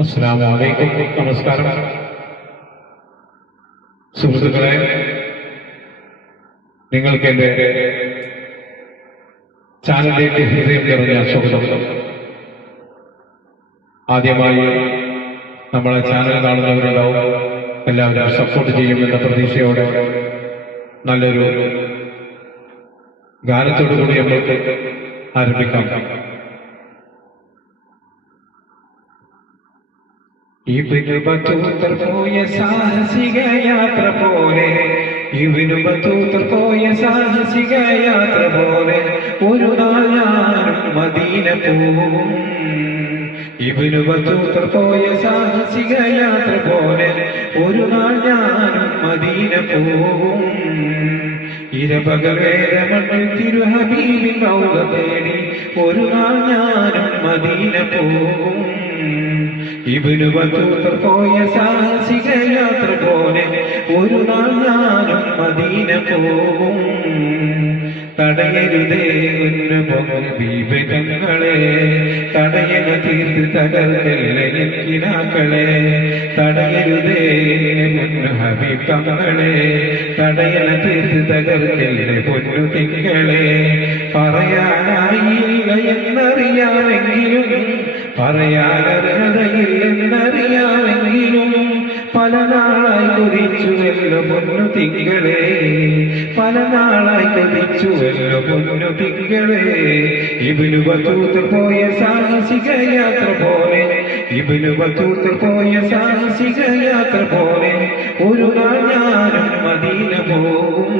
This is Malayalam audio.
അസ്സലാമു അലൈക്കും. നമസ്കാരം സുഹൃത്തുക്കളെ, നിങ്ങൾക്ക് എന്റെ ചാനലിലേക്ക് ഹൃദയം നിറഞ്ഞ സ്വാഗതം. ആദ്യമായി നമ്മളെ ചാനൽ കാണുന്നവരുണ്ടാവും, എല്ലാവരും സപ്പോർട്ട് ചെയ്യുമെന്ന പ്രതീക്ഷയോടെ നല്ലൊരു ഗാനത്തോടുകൂടി നമ്മൾക്ക് ആരംഭിക്കാം. ഇബ്നു ബത്തൂത്ത പോയ സാഹസിക യാത്ര പോലെ, ഇബ്നു ബത്തൂത്ത പോയ സാഹസിക യാത്ര പോലെ ഒരു നാൾ ഞാനും മദീന പോവും. ഇബ്നു ബത്തൂത്ത പോയ സാഹസിക യാത്ര പോലെ ഒരു നാൾ ഞാനും മദീന പോവും. ഇരപകൽ വേദമണ്ണിൽ തിരുഹബീബിൻ റൗള തേടി ഒരു നാൾ ഞാനും മദീന പോവും. ഇബ്നു ബത്തൂത്ത പോയ സാഹസിക യാത്ര പോലെ ഒരു നാൾ ഞാനും മദീന പോവും. തടയരുതേ ബീബങ്ങളെ, തടയണ തീർത്ത് തകർക്കല്ലേ കിനാക്കളെ. തടയരുതേ ഹബീബ് തങ്ങളെ, തടയണ തീർത്ത് തകർക്കല്ലേ പൊന്നു തിങ്കളെ. പറയാനായില്ല എന്നറിയാമെങ്കിലും, പറയാനർഹതയില്ലെന്നറിയാമെങ്കിലും പല നാളായി കൊതിച്ചുവല്ലോ പൊന്നു തിങ്കളെ, പല നാളായി കൊതിച്ചുവല്ലോ പൊന്നു തിങ്കളെ. ഇബ്നു ബത്തൂത്ത പോയ സാഹസിക യാത്ര പോലെ, ഇബ്നു ബത്തൂത്ത പോയ സാഹസിക യാത്ര പോലെ ഒരു നാൾ ഞാനും മദീന പോകും.